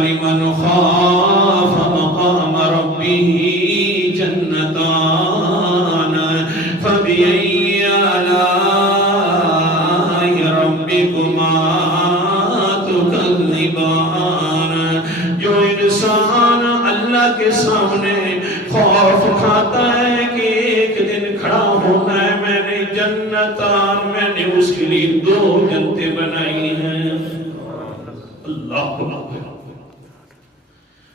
وَلِمَنْ خَافَ مَقَامَ رَبِّهِ جَنَّتَانِ فَبِأَيِّ آلَاءِ رَبِّكُمَا تُكَذِّبَانِ۔ جو انسان اللہ کے سامنے خوف کھاتا ہے کہ ایک دن کھڑا ہونا ہے، میں نے جنتان، میں نے اس کے لیے 2 جنتیں بنائی ہیں۔ اللہ اکبر،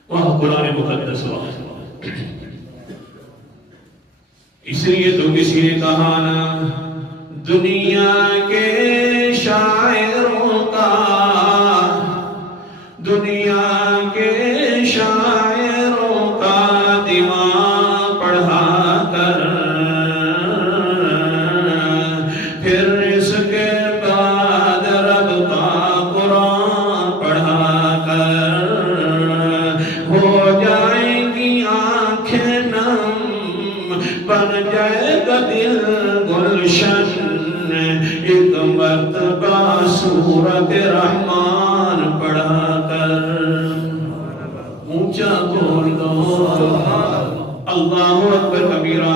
وہاں قرآن مقدس وہاں۔ اس لیے تو کسی نے کہا نا، دنیا کے شاعروں کا، دنیا کے شاعروں کا دماغ پڑھا کر، پھر اس کے بعد رب کا قرآن پڑھا کر ہو جائیں گی آنکھیں نم، بن جائے گا دل گلشن، ایک مرتبہ سورۃ رحمان پڑھا کر۔ اونچا بول دو اللہ اکبر کبیرہ۔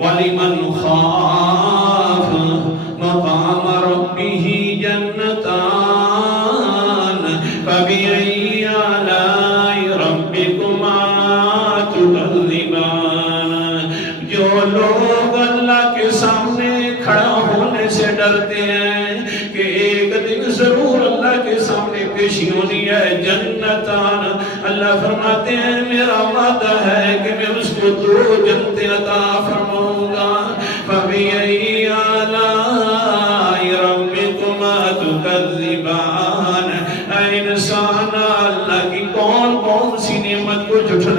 وَلِمَنْ خَافَ مَقَامَ رَبِّهِ جَنَّتَانِ فَبِأَيِّ آلَاءِ رَبِّكُمَا تُكَذِّبَانِ۔ جو لوگ اللہ کے سامنے کھڑا ہونے سے ڈرتے ہیں کہ ایک دن ضرور اللہ کے سامنے پیشی ہونی ہے، جنتان، اللہ فرماتے ہیں میرا وعدہ ہے کہ میں اس کو 2 جنتیں عطا فرماؤں گا۔ فَبِأَيِّ آلَاءِ رَبِّكُمَا تُكَذِّبَانِ۔ اے انسان، اللہ کی کون کون سی نعمت کو جھٹلا